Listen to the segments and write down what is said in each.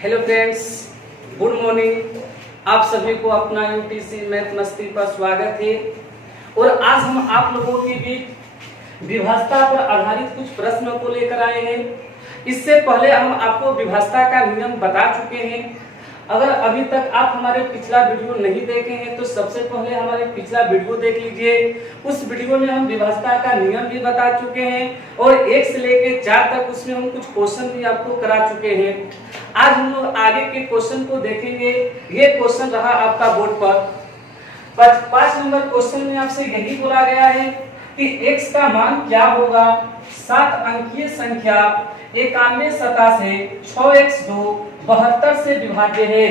Hello friends, good morning. आप सभी को अपना यूटीसी मैथ मस्ती पर स्वागत है। और आज हम आप लोगों के बीच विभाज्यता पर आधारित कुछ प्रश्नों को लेकर आए हैं। इससे पहले हम आपको विभाज्यता का नियम बता चुके हैं। अगर अभी तक आप हमारे पिछला वीडियो नहीं देखे हैं तो सबसे पहले हमारे पिछला वीडियो देख लीजिए। उस वीडियो में हम विभाज्यता का नियम भी बता चुके हैं और 1 से लेकर 4 तक उसमें हम कुछ क्वेश्चन भी आपको करा चुके हैं। आज हम लोग आगे के क्वेश्चन को देखेंगे। ये क्वेश्चन रहा आपका बोर्ड पर 5 नंबर क्वेश्चन में आपसे यही बोला गया है कि x का मान क्या होगा। 7 अंकीय संख्या 91 सतह से 6x2 72 से विभाज्य है।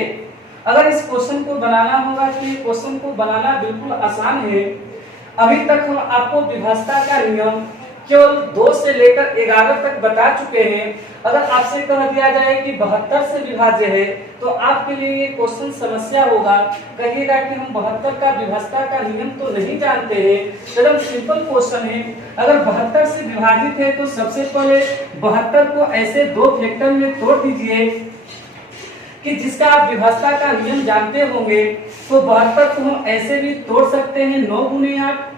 अगर इस क्वेश्चन को बनाना होगा तो ये क्वेश्चन को बनाना बिल्कुल आसान है। अभी तक हम आपको विभाज्यता का नियम केवल 2 से लेकर 11 तक बता चुके हैं। अगर आपसे कह दिया जाए कि 72 से विभाज्य है तो आपके लिए ये क्वेश्चन समस्या होगा। कहिएगा कि हम 72 का विभाज्यता का नियम तो नहीं जानते हैं। एकदम सिंपल क्वेश्चन है। अगर 72 से विभाजित है तो सबसे पहले 72 को ऐसे 2 फैक्टर में तोड़ दीजिए कि जिसका आप विभाज्यता का नियम जानते होंगे। तो 72 को हम ऐसे भी तोड़ सकते हैं 9 गुने 8।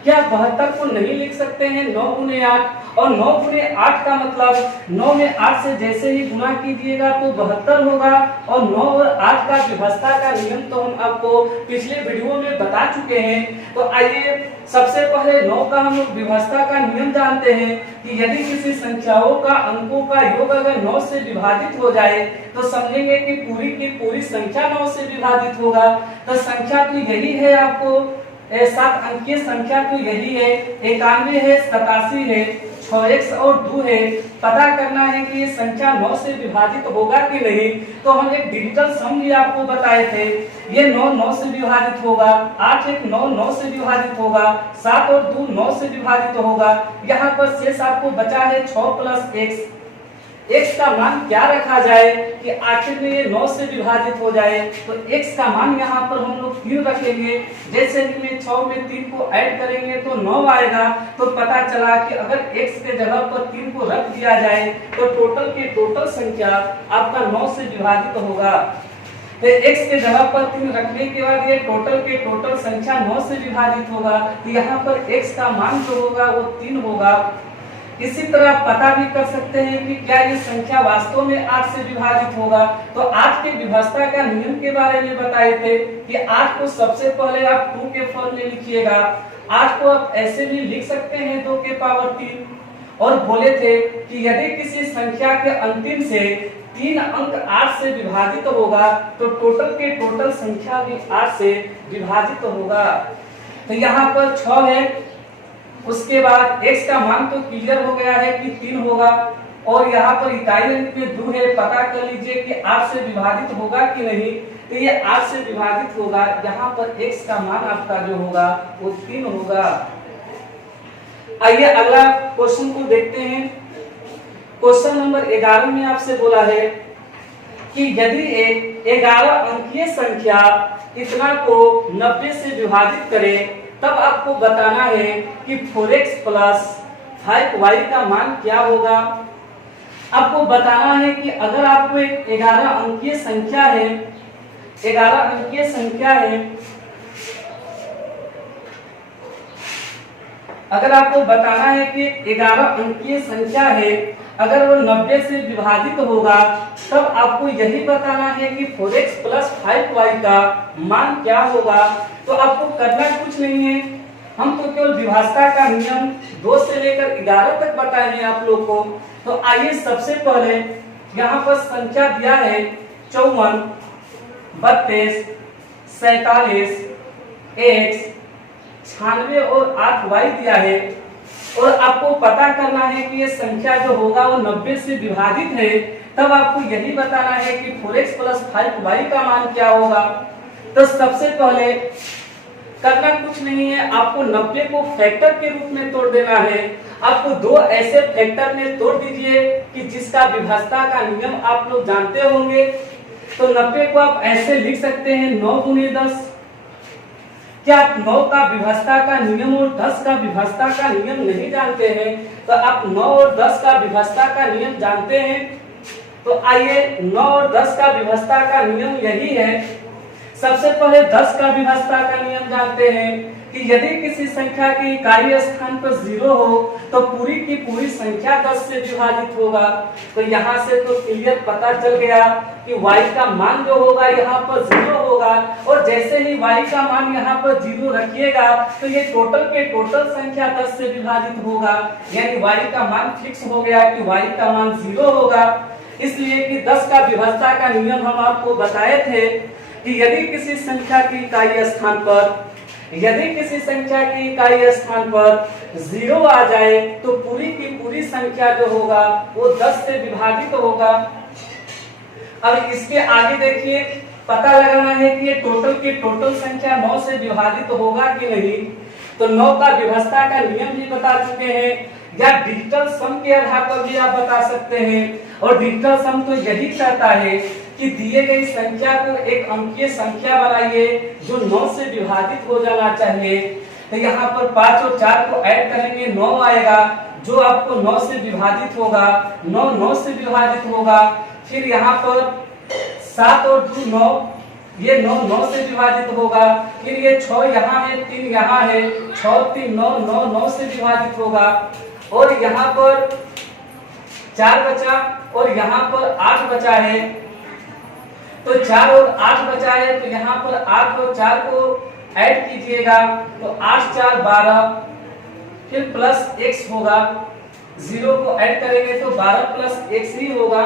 क्या 72 को नहीं लिख सकते हैं 9 गुने 8? और 9 गुने 8 का मतलब 9 में 8 से जैसे ही गुना कीजिएगा तो 72 होगा। और 9 और 8 का विभाज्यता का नियम तो हम आपको पिछले वीडियो में बता चुके हैं। तो आइए सबसे पहले 9 का हम लोग विभाज्यता का नियम जानते हैं कि यदि किसी संख्याओं का अंकों का योग अगर 9 से विभाजित हो जाए तो समझेंगे कि पूरी की पूरी संख्या 9 से विभाजित होगा। तो संख्या तो यही है, आपको 7 अंकीय संख्या तो यही है, 91 है, 87 है, 6x और 2 है। पता करना है कि ये संख्या 9 से विभाजित होगा कि नहीं। तो हम एक डिजिटल सम भी आपको बताए थे। ये 9 से विभाजित होगा, 8 एक 9 से विभाजित होगा, 7 और 2 9 से विभाजित होगा। यहाँ पर शेष आपको बचा है 6 प्लस x। x का मान क्या रखा जाए कि आखिर में ये 9 से विभाजित हो जाए। तो x का मान यहाँ पर हम लोग 3 रखेंगे। जैसे ही में 6 में 3 को ऐड करेंगे तो 9 आएगा। तो पता चला कि अगर x के जगह पर 3 को रख दिया जाए तो टोटल संख्या आपका 9 से विभाजित होगा। तो x के जगह पर 3 रखने के बाद ये टोटल संख्या 9 से विभाजित होगा। तो यहाँ पर x का मान जो होगा वो 3 होगा। इसी तरह पता भी कर सकते हैं कि क्या ये संख्या वास्तव में 8 से विभाजित होगा। तो 8 के विभाज्यता का नियम के बारे में बताए थे कि 8 को सबसे पहले आप 2 के फॉर्म में लिखिएगा। 8 को आप ऐसे भी लिख सकते हैं 2 के पावर 3। और बोले थे कि यदि किसी संख्या के अंतिम से 3 अंक 8 से विभाजित होगा तो टोटल संख्या भी 8 से विभाजित होगा। तो यहाँ पर 6 है। उसके बाद x का मान तो क्लियर हो गया है कि 3 होगा। और यहाँ पर इकाई अंक पे 2 है। पता कर लीजिए कि 8 से विभाजित होगा कि नहीं। तो ये 8 से विभाजित होगा। यहाँ पर x का मान आपका जो होगा वो 3 होगा। आइए अगला क्वेश्चन को देखते हैं। क्वेश्चन नंबर 11 में आपसे बोला है कि यदि एक 11 अंकीय संख्या इतना को 90 से विभाजित करे तब आपको बताना है कि 4x प्लस 5y का मान क्या होगा। आपको बताना है कि अगर आपको एक 11 अंकीय संख्या है, 11 अंकीय संख्या है, अगर आपको बताना है कि 11 अंकीय संख्या है, अगर वो 90 से विभाजित होगा तब आपको यही बताना है कि 4x प्लस 5y का मान क्या होगा। तो आपको करना कुछ नहीं है, हम तो केवल विभाज्यता का नियम 2 से लेकर 11 तक बताए हैं आप लोग को। तो आइए सबसे पहले यहाँ पर संख्या दिया है 54, 32, 47, x, 96 और 8y दिया है। और आपको पता करना है कि ये संख्या जो होगा वो 90 से विभाजित है। तब आपको यही बताना है कि 4x प्लस 5y का मान क्या होगा। तो सबसे पहले करना कुछ नहीं है, आपको 90 को फैक्टर के रूप में तोड़ देना है। आपको 2 ऐसे फैक्टर में तोड़ दीजिए कि जिसका विभाज्यता का नियम आप लोग जानते होंगे। तो 90 को आप ऐसे लिख सकते हैं 9 गुने 10। क्या आप 9 का विभाज्यता का नियम और 10 का विभाज्यता का नियम नहीं जानते हैं? तो आप 9 और 10 का विभाज्यता का नियम जानते हैं। तो आइए 9 और 10 का विभक्ता का नियम यही है। सबसे पहले 10 का विभक्ता का नियम जानते हैं कि यदि किसी संख्या की इकाई स्थान पर 0 हो तो पूरी की पूरी संख्या 10 से विभाजित होगा। तो यहाँ से तो क्लियर पता चल गया कि y का मान जो होगा यहाँ पर 0 होगा, और जैसे ही y का मान यहाँ पर 0 रखिएगा तो ये टोटल के टोटल संख्या 10 से विभाजित होगा, यानी y का मान फिक्स हो गया कि y का मान 0 होगा। इसलिए कि 10 का विभक्ता का नियम हम आपको बताए थे कि यदि किसी संख्या की इकाई स्थान पर 0 आ जाए तो पूरी की पूरी संख्या जो होगा वो 10 से विभाजित होगा। अब इसके आगे देखिए, पता लगाना है कि ये टोटल की टोटल संख्या 9 से विभाजित होगा कि नहीं। तो 9 का विभक्ता का नियम भी बता चुके हैं, या डिजिटल सम के आधार पर भी आप बता सकते हैं। और डिजिटल सम तो यही कहता है कि दिए गई संख्या को एक अंकीय संख्या बनाइए जो 9 से विभाजित हो जाना चाहिए। तो यहाँ पर 5 और 4 को ऐड करेंगे 9 आएगा, जो आपको 9 से विभाजित होगा, 9 से विभाजित होगा। फिर यहाँ पर 7 और 2 9, ये 9 से विभाजित होगा। फिर ये 6 यहाँ है, 3 यहाँ है, 6 3 9 से विभाजित होगा। और यहाँ पर 4 बचा और यहाँ पर 8 बचा है, तो 4 और 8 बचा है, तो यहाँ पर 8 और 4 को ऐड कीजिएगा तो 8 4 12, फिर प्लस x होगा, 0 को ऐड करेंगे तो 12 प्लस x ही होगा।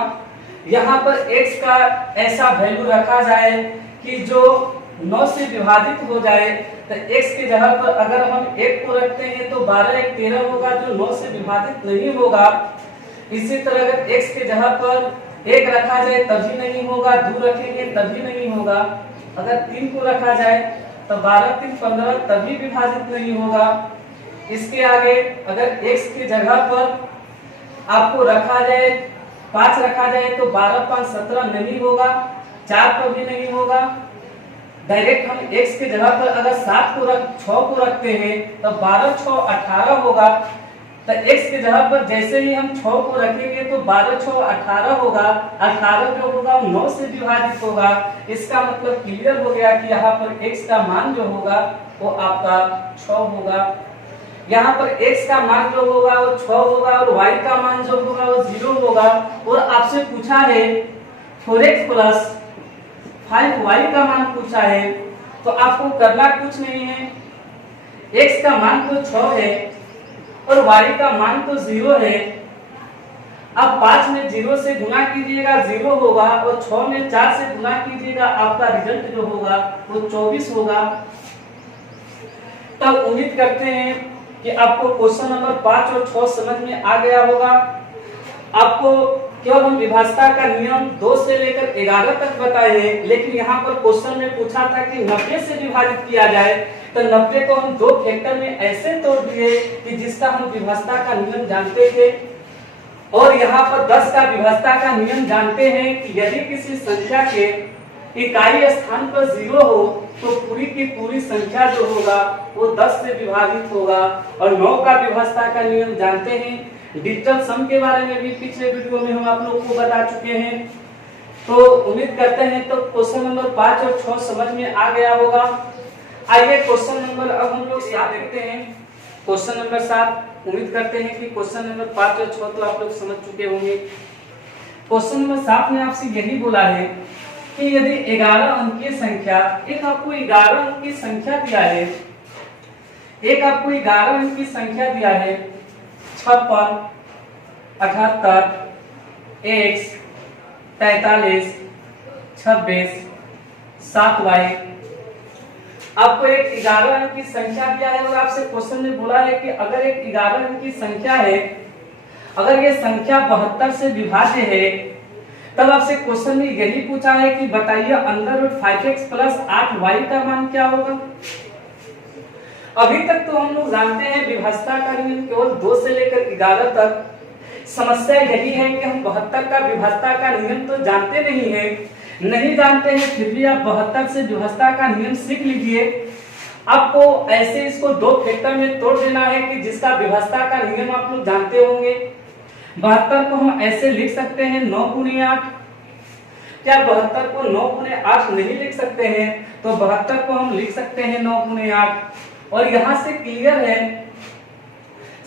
यहाँ पर x का ऐसा वैल्यू रखा जाए कि जो 9 से विभाजित हो जाए। तो x की जगह पर अगर हम 1 को रखते हैं तो 12 1 13 होगा, जो 9 से विभाजित नहीं होगा। इसी तरह अगर x की जगह पर 1 रखा जाए तभी नहीं होगा, 2 रखेंगे तभी नहीं होगा। अगर 3 को रखा जाए तो 12 3 15 तभी विभाजित नहीं होगा। इसके आगे अगर x की जगह पर आपको रखा जाए 5 रखा जाए तो 12 5 17 नहीं होगा, 4 पर भी नहीं होगा। डायरेक्ट हम x की जगह पर अगर 6 को रखते हैं तो 12 6 18 होगा। तो x की जगह पर जैसे ही हम 6 को रखेंगे तो 12 6 18 होगा, 18 जो होगा 9 से विभाजित होगा। इसका मतलब क्लियर हो गया कि यहाँ पर x का मान जो होगा वो आपका 6 होगा। यहाँ पर x का मान जो होगा वो 6 होगा और y का मान जो होगा वो 0 होगा। और आपसे पूछा है 4x प्लस 5y का मान पूछा है, तो आपको करना कुछ नहीं है। x का मान तो 6 है और y का मान तो 0 है। अब 5 में 0 से गुना कीजिएगा 0 होगा, और 6 में 4 से गुना कीजिएगा, आपका रिजल्ट जो होगा वो 24 होगा। तब उम्मीद करते हैं कि आपको क्वेश्चन नंबर 5 और 6 समझ में आ गया होगा। आपको केवल हम विभाज्यता का नियम 2 से लेकर 11 तक बताए हैं, लेकिन यहाँ पर क्वेश्चन में पूछा था कि 90 से विभाजित किया जाए, तो 90 को हम 2 फैक्टर में ऐसे तोड़ दिए कि जिसका हम विभाज्यता का नियम जानते थे। और यहाँ पर 10 का विभाज्यता का नियम जानते हैं कि यदि किसी संख्या के इकाई स्थान पर 0 हो तो पूरी की पूरी संख्या जो होगा वो 10 से विभाजित होगा। और 9 का विभाज्यता का नियम जानते हैं। डिजिटल सम के बारे में भी पिछले वीडियो में हम आप लोगों को बता चुके हैं। तो उम्मीद करते हैं तो क्वेश्चन नंबर 5 और 6 समझ में आ गया होगा। आइए क्वेश्चन नंबर अब हम लोग 7 देखते हैं। क्वेश्चन नंबर 7, उम्मीद करते हैं कि क्वेश्चन नंबर 5 और 6 तो आप लोग समझ चुके होंगे। क्वेश्चन नंबर 7 में आपसे यही बोला है कि यदि 11 अंकीय संख्या, एक आपको 11 अंक की संख्या दिया है, एक आपको 11 अंक की संख्या दिया है 56 78 x 43 26 7y। आपको एक 11 अंक की संख्या दिया है और आपसे क्वेश्चन में बोला है कि अगर एक 11 अंक की संख्या है, अगर ये संख्या 72 से विभाज्य है, तब आपसे क्वेश्चन में यही पूछा है कि बताइए under root 5x plus 8y का मान क्या होगा। अभी तक तो हम लोग जानते हैं विभाज्यता का नियम केवल 2 से लेकर 11 तक। समस्या यही है कि हम 72 का विभाज्यता का नियम तो जानते नहीं जानते हैं, फिर भी आप 72 से विभाज्यता का नियम सीख लीजिए। आपको ऐसे इसको 2 फैक्टर में तोड़ देना है कि जिसका विभाज्यता का नियम आप लोग जानते होंगे। 72 को हम ऐसे लिख सकते हैं 9 गुणे 8। क्या 72 को 9 गुणे 8 नहीं लिख सकते हैं? तो 72 को हम लिख सकते हैं 9 गुणे 8। और यहां से क्लियर है,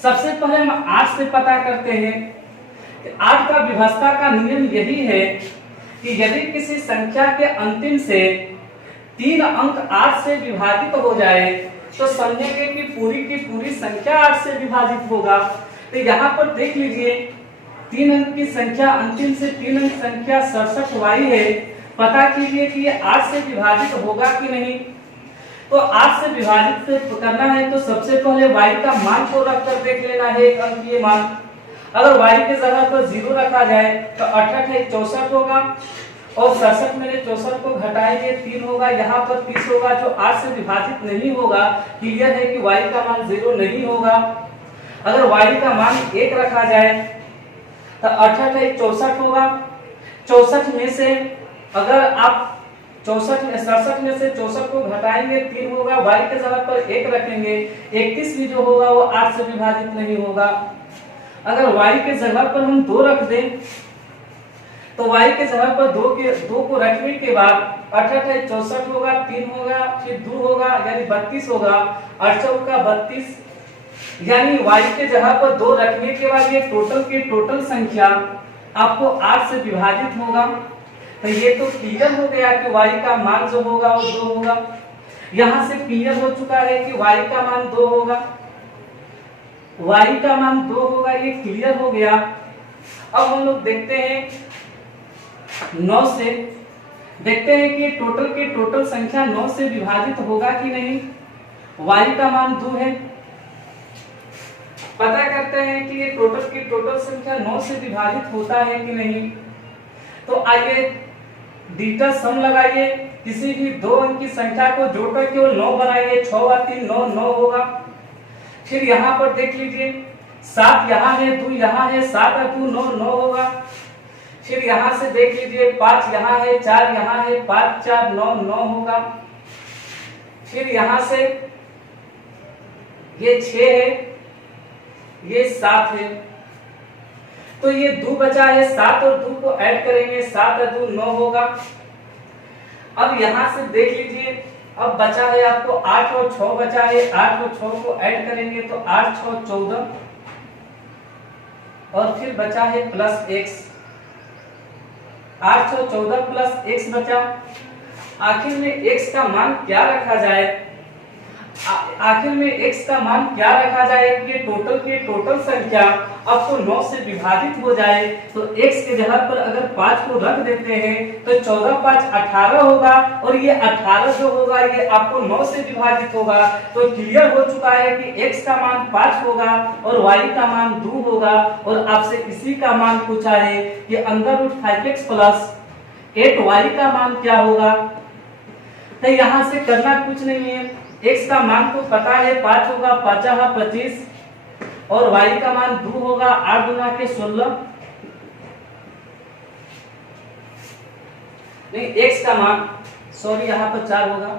सबसे पहले हम 8 से पता करते हैं कि 8 का विभाज्यता का नियम यही है कि यदि किसी संख्या के अंतिम से 3 अंक 8 से विभाजित हो जाए तो समझेंगे कि पूरी की पूरी संख्या 8 से विभाजित होगा। तो यहाँ पर देख लीजिए 3 अंक की संख्या अंतिम से 3 अंक संख्या 67y है। पता कीजिए कि ये 8 से विभाजित होगा कि नहीं। तो 8 से विभाजित करना है तो सबसे पहले y का मान को रखकर देख लेना है, एक अंकीय मान। अगर y के जगह पर 0 रखा जाए तो 68 64 होगा और 67 में 64 को घटाएंगे 3 होगा, यहाँ पर 30 होगा जो 8 से विभाजित नहीं होगा। क्लियर है कि y का मान 0 नहीं होगा। अगर y का मान 1 रखा जाए तो 68 64 होगा। 64 में से अगर आप 67 में से 64 को घटाएंगे 3 होगा, y के जगह पर 1 रखेंगे 31 भी जो होगा वो 8 से विभाजित नहीं होगा। अगर y के जगह पर हम 2 रख दें तो y के जगह पर 2 को रखने के बाद 68 64 होगा, 3 होगा, फिर 2 होगा यानी 32 होगा, 8 चौका 32 यानी y के जगह पर 2 रखने के बाद ये टोटल की टोटल संख्या आपको 8 से विभाजित होगा। तो ये तो क्लियर हो गया कि y का मान जो होगा वो 2 होगा। यहां से क्लियर हो चुका है कि y का मान 2 होगा, y का मान 2 होगा, ये क्लियर हो गया। अब हम लोग देखते हैं 9 से, देखते हैं कि टोटल की टोटल संख्या 9 से विभाजित होगा कि नहीं। y का मान 2 है, पता करते हैं कि ये टोटल की टोटल संख्या 9 से विभाजित होता है कि नहीं। तो आइए डिजिटल सम लगाइए, किसी भी 2 अंक की संख्या को जोड़कर केवल 9 बनाइए। 6 और 3 9 9 होगा। फिर यहाँ पर देख लीजिए 7 यहाँ है, 2 यहाँ है, 7 और 2 9 9 होगा। फिर यहाँ से देख लीजिए 5 यहाँ है, 4 यहाँ है, 5 4 9 9 होगा। फिर यहाँ से ये 6 है, ये 7 है, तो ये 2 बचा है, 7 और 2 को ऐड करेंगे 7 और 2 9 होगा। अब यहाँ से देख लीजिए अब बचा है आपको 8 और 6 बचा है, 8 और 6 को ऐड करेंगे तो 8 6 14 और फिर बचा है प्लस x, 8 6 14 प्लस x बचा। आखिर में x का मान क्या रखा जाए, आखिर में x का मान क्या रखा जाए कि टोटल की टोटल संख्या आपको 9 से विभाजित हो जाए। तो x के जगह पर अगर 5 को रख देते हैं तो 14 5 18 होगा और ये 18 जो होगा ये आपको 9 से विभाजित होगा। तो क्लियर हो चुका है कि x का मान 5 होगा और y का मान 2 होगा। और आपसे इसी का मान पूछा है कि under root 5x plus 8y का मान क्या होगा। तो यहाँ से करना कुछ नहीं है, x का मान तो पता है 5 होगा, 5 25 और y का मान 2 होगा, 8 गुना के 16 नहीं x का मान सॉरी यहाँ पर 4 होगा,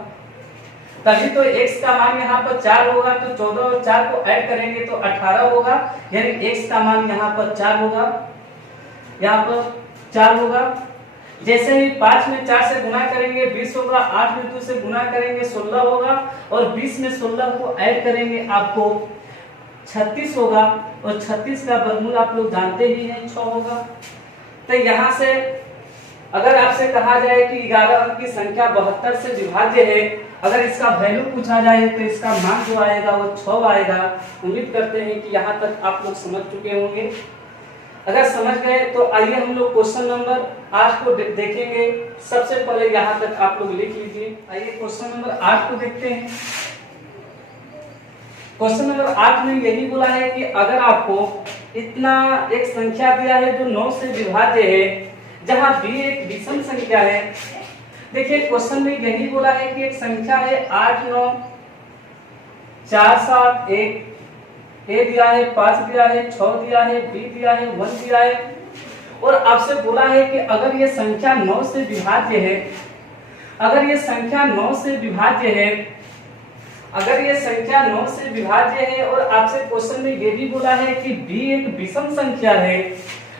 तभी तो x का मान यहाँ पर 4 होगा। तो 14 और 4 को ऐड करेंगे तो 18 होगा, यानी x का मान यहाँ पर 4 होगा, यहाँ पर 4 होगा। जैसे ही 5 में 4 से गुना करेंगे 20 होगा, 8 में 2 से गुना करेंगे 16 होगा और 20 में 16 को ऐड करेंगे आपको 36 होगा और 36 का वर्गमूल आप लोग जानते ही हैं 6 होगा। तो यहाँ से अगर आपसे कहा जाए कि 11 अंक की संख्या 72 से विभाज्य है, अगर इसका वैल्यू पूछा जाए तो इसका मान जो आएगा वो 6 आएगा। उम्मीद करते हैं कि यहाँ तक आप लोग समझ चुके होंगे। अगर समझ गए तो आइए हम लोग क्वेश्चन नंबर 8 को देखेंगे। सबसे पहले यहाँ तक आप लोग लिख लीजिए। आइए क्वेश्चन नंबर 8 को देखते हैं। क्वेश्चन नंबर 8 में यही बोला है कि अगर आपको इतना एक संख्या दिया है जो 9 से विभाज्य है, जहां b एक विषम संख्या है। देखिए क्वेश्चन में यही बोला है कि एक संख्या है 8 9 4 7 1, a दिया है, 5 दिया है, 6 दिया है, b दिया है, 1 दिया है। और आपसे बोला है कि अगर ये संख्या 9 से विभाज्य है, अगर ये संख्या 9 से विभाज्य है, अगर ये संख्या 9 से विभाज्य है और आपसे क्वेश्चन में ये भी बोला है कि b एक विषम संख्या है,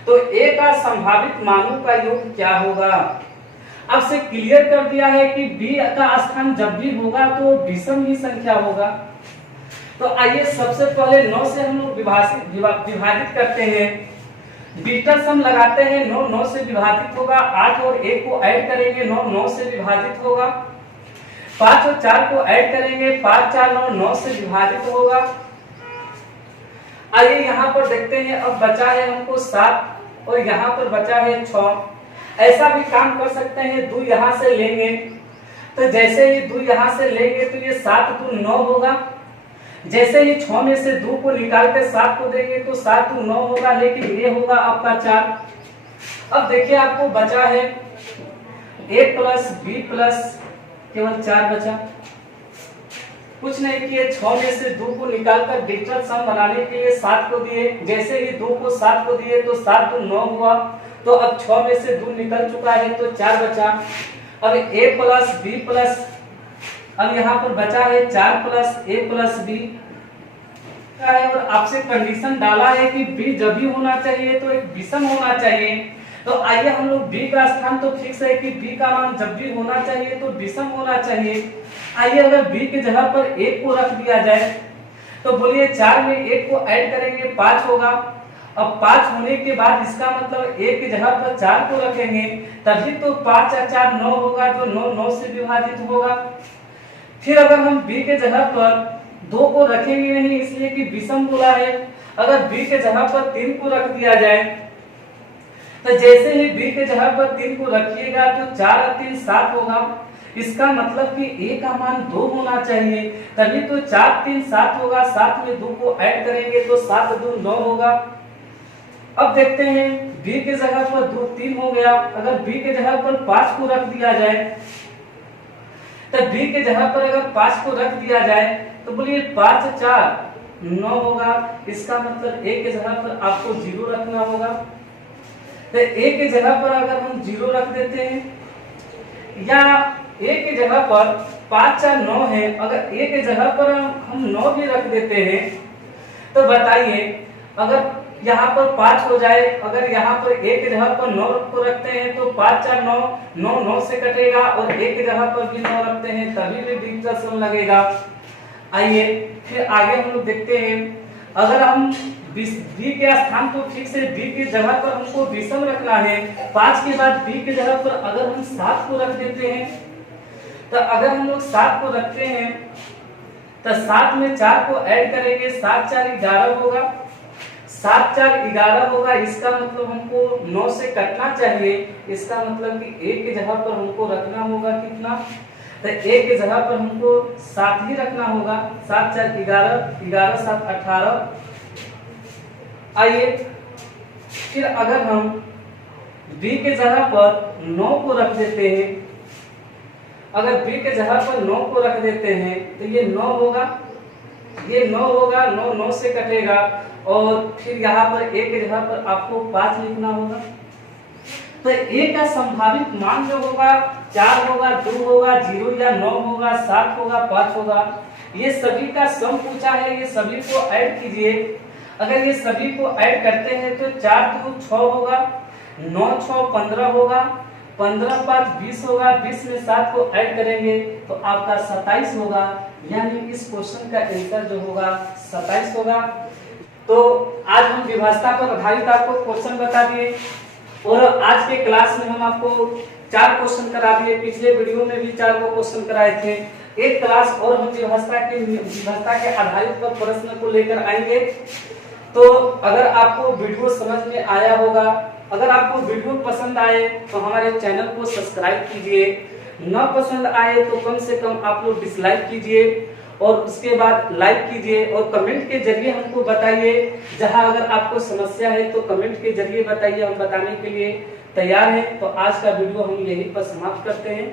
तो a का संभावित मानों का योग क्या होगा। आपसे क्लियर कर दिया है कि b का स्थान जब भी होगा तो विषम ही संख्या होगा। तो आइए सबसे पहले 9 से हम लोग विभाजित करते हैं। बीटा सम लगाते हैं, 9 9 से विभाजित होगा, 8 और 1 को ऐड करेंगे, 9 9 से विभाजित होगा, 5 और 4 को ऐड करेंगे, 5 4 9 9 से विभाजित होगा। आइए यहाँ पर देखते हैं, अब बचा है हमको 7 और यहाँ पर बचा है 6। ऐसा भी काम कर सकते हैं, 2 यहाँ से लेंगे, तो जैसे ही 2 यहाँ से लेंगे तो ये 7 2 9 होगा। जैसे ही 6 में से 2 को निकाल कर 7 को देंगे तो 7 2 9 होगा, लेकिन ये होगा आपका 4। अब देखिए आपको बचा है a प्लस b प्लस केवल 4 बचा। कुछ नहीं किए, 6 में से 2 को निकालकर डिजिटल सम बनाने के लिए 7 को दिए। जैसे ही 2 को 7 को दिए तो 7 2 9 हुआ। तो अब 6 में से 2 निकल चुका है तो 4 बचा। अब a प्लस b प्लस, अब यहाँ पर बचा है 4 प्लस a प्लस b है, और आपसे कंडीशन डाला है कि b जब भी होना चाहिए तो एक विषम होना चाहिए। तो आइए हम लोग b का स्थान तो फिक्स है कि b का मान जब भी होना चाहिए तो विषम होना चाहिए। आइए अगर b की जगह पर 1 को रख दिया जाए तो बोलिए 4 में 1 को ऐड करेंगे 5 होगा। अब 5 होने के बाद इसका मतलब 1 की जगह पर 4 को रखेंगे, तभी तो 5 और 4 9 होगा, जो 9 9 से विभाजित होगा। फिर अगर हम b के जगह पर 2 को रखेंगे नहीं, इसलिए कि विषम बोला है। अगर b के जगह पर 3 को रख दिया जाए तो जैसे ही b के जगह पर 3 को रखिएगा तो 4 और 3 7 होगा। इसका मतलब कि a का मान 2 होना चाहिए, तभी तो 4 3 7 होगा। 7 में 2 को ऐड करेंगे तो 7 2 9 होगा। अब देखते हैं b के जगह पर 2 3 हो गया। अगर b के जगह पर 5 को रख दिया जाए तो b के जगह पर अगर 5 को रख दिया जाए तो बोलिए 5 4 9 होगा। इसका मतलब a के जगह पर आपको 0 रखना होगा। तो a के जगह पर अगर हम 0 रख देते हैं, या a के जगह पर 5 4 9 है, अगर a के जगह पर हम 9 भी रख देते हैं तो बताइए अगर यहाँ पर 5 हो जाए, अगर यहाँ पर a के जगह पर 9 को रखते हैं तो 5 4 9 9 9 से कटेगा, और a के जगह पर भी 9 रखते हैं तभी भी डिजिटल सम लगेगा। आइए फिर आगे हम लोग देखते हैं, अगर हम b के स्थान तो फिक्स है, b की जगह पर हमको विषम रखना है। 5 के बाद b की जगह पर अगर हम 7 को रख देते हैं, तो अगर हम लोग 7 को रखते हैं तो 7 में 4 को ऐड करेंगे, 7 4 11 होगा। 7 4 11 होगा। इसका मतलब हमको 9 से कटना चाहिए। इसका मतलब कि a की जगह पर हमको रखना होगा कितना, तो a की जगह पर हमको 7 ही रखना होगा। 7 4 11 11 7 18। आइए फिर अगर हम b के जगह पर 9 को रख देते हैं, अगर b के जगह पर 9 को रख देते हैं तो ये 9 होगा, ये 9 होगा, 9 9 से कटेगा, और फिर यहाँ पर a की जगह पर आपको 5 लिखना होगा। तो a का संभावित मान जो होगा 4 होगा, 2 होगा, 0 या 9 होगा, 7 होगा, 5 होगा। ये सभी का सम पूछा है, ये सभी को ऐड कीजिए। अगर ये सभी को ऐड करते हैं तो 4 2 6 होगा, 9 6 15 होगा, 15 5 20 होगा। 20 में 7 को ऐड करेंगे तो आपका 27 होगा। यानी इस क्वेश्चन का आंसर जो होगा 27 होगा। तो आज हम विभाज्यता पर आधारित आपको क्वेश्चन बता दिए, और आज के क्लास में हम आपको 4 क्वेश्चन करा दिए। पिछले वीडियो में भी 4 क्वेश्चन कराए थे। एक क्लास और हम विभाज्यता के आधारित पर प्रश्न को लेकर आएंगे। तो अगर आपको वीडियो समझ में आया होगा, अगर आपको वीडियो पसंद आए तो हमारे चैनल को सब्सक्राइब कीजिए। न पसंद आए तो कम से कम आप लोग डिसलाइक कीजिए, और उसके बाद लाइक कीजिए, और कमेंट के जरिए हमको बताइए। जहां अगर आपको समस्या है तो कमेंट के जरिए बताइए, हम बताने के लिए तैयार हैं। तो आज का वीडियो हम यहीं पर समाप्त करते हैं।